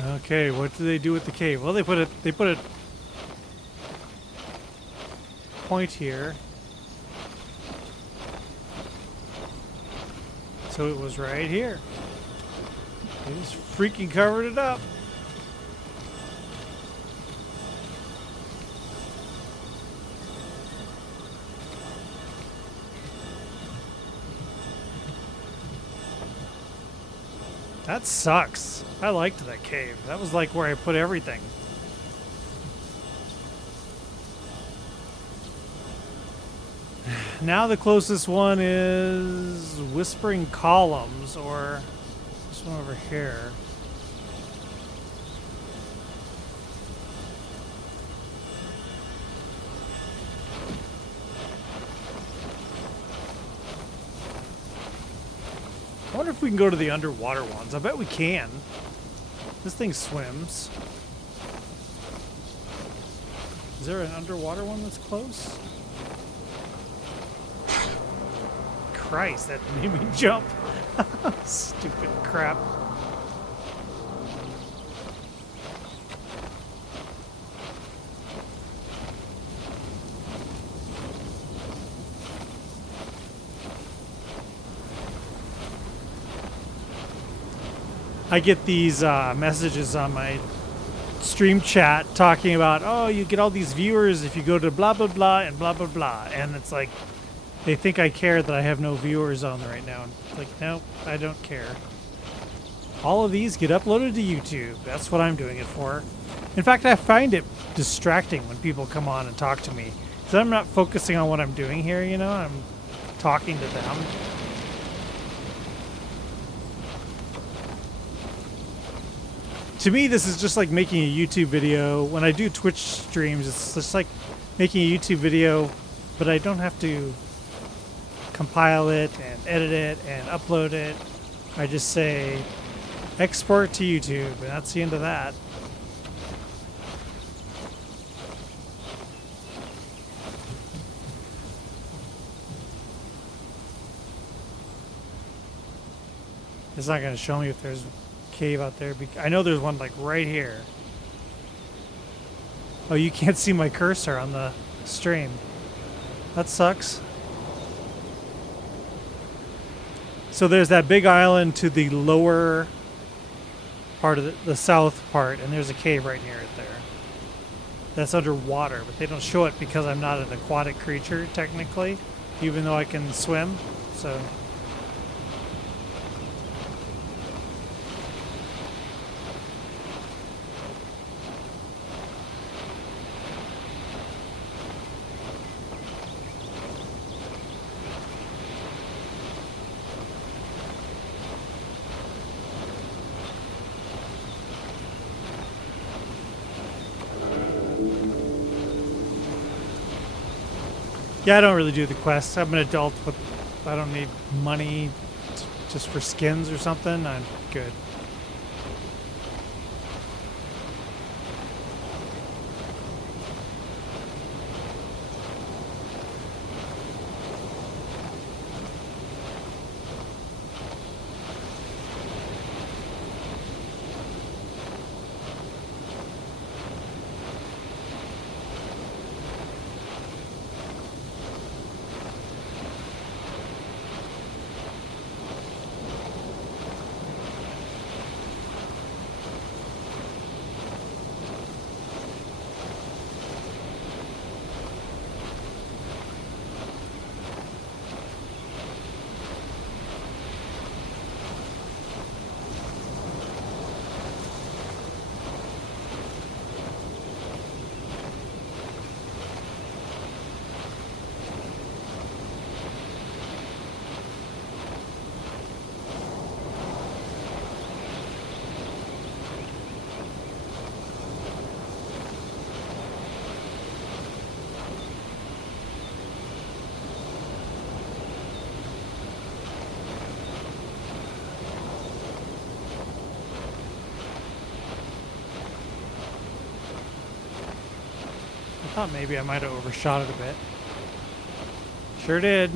Okay, what do they do with the cave? Well, they put a point here. So it was right here. They just freaking covered it up. That sucks. I liked that cave. That was like where I put everything. Now the closest one is Whispering Columns, or this one over here. I wonder if we can go to the underwater ones. I bet we can. This thing swims. Is there an underwater one that's close? Christ, that made me jump. Stupid crap. I get these messages on my stream chat talking about, oh, you get all these viewers if you go to blah, blah, blah, and blah, blah, blah. And it's like, they think I care that I have no viewers on right now. And it's like, no, I don't care. All of these get uploaded to YouTube. That's what I'm doing it for. In fact, I find it distracting when people come on and talk to me. Because I'm not focusing on what I'm doing here, you know? I'm talking to them. To me, this is just like making a YouTube video. When I do Twitch streams, it's just like making a YouTube video, but I don't have to compile it and edit it and upload it. I just say export to YouTube, and that's the end of that. It's not going to show me if there's cave out there. I know there's one like right here. Oh, you can't see my cursor on the stream. That sucks. So there's that big island to the lower part of the south part, and there's a cave right near it there. That's underwater, but they don't show it because I'm not an aquatic creature technically, even though I can swim. So yeah, I don't really do the quests. I'm an adult, but I don't need money just for skins or something. I'm good. I thought maybe I might have overshot it a bit. Sure did.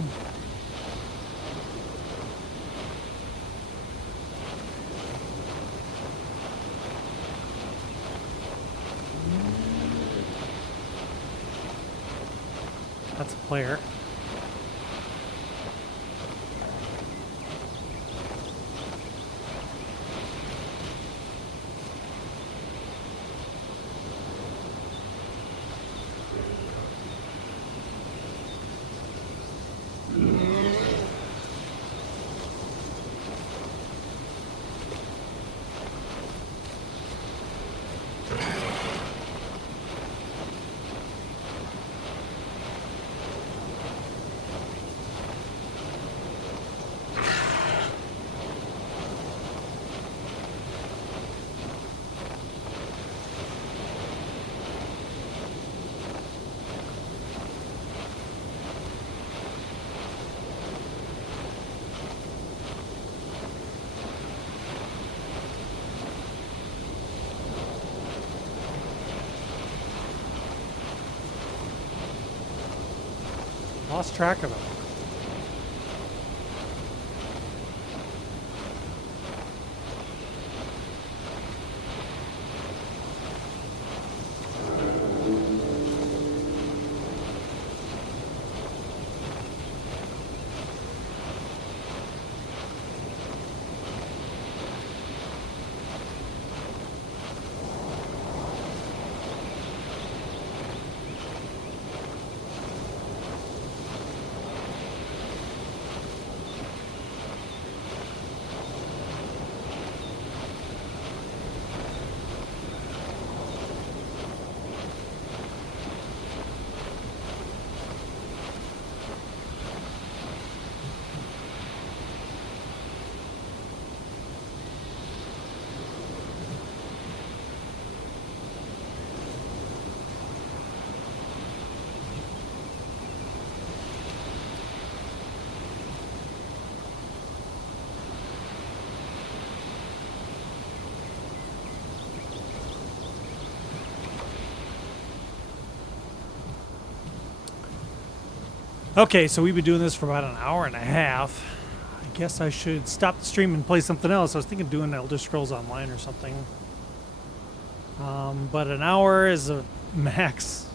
That's a player. Lost track of him. Okay, so we've been doing this for about an hour and a half. I guess I should stop the stream and play something else. I was thinking of doing Elder Scrolls Online or something. But an hour is a max.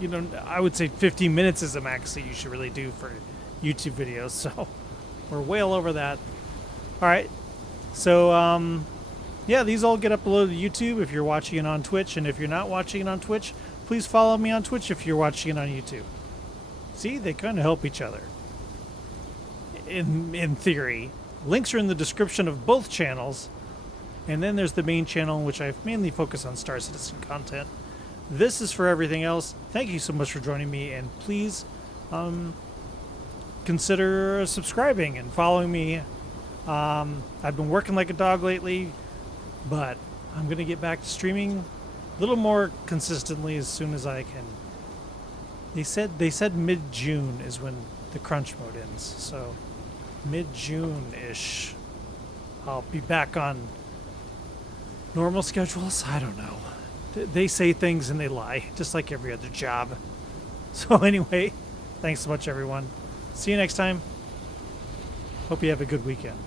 You know, I would say 15 minutes is a max that you should really do for YouTube videos. So we're way all over that. All right. So, yeah, these all get uploaded to YouTube if you're watching it on Twitch. And if you're not watching it on Twitch, please follow me on Twitch if you're watching it on YouTube. See, they kind of help each other. In theory. Links are in the description of both channels. And then there's the main channel in which I mainly focus on Star Citizen content. This is for everything else. Thank you so much for joining me, and please consider subscribing and following me. I've been working like a dog lately, but I'm going to get back to streaming a little more consistently as soon as I can. They said mid-June is when the crunch mode ends, so mid-June-ish. I'll be back on normal schedules. I don't know. They say things and they lie, just like every other job. So anyway, thanks so much, everyone. See you next time. Hope you have a good weekend.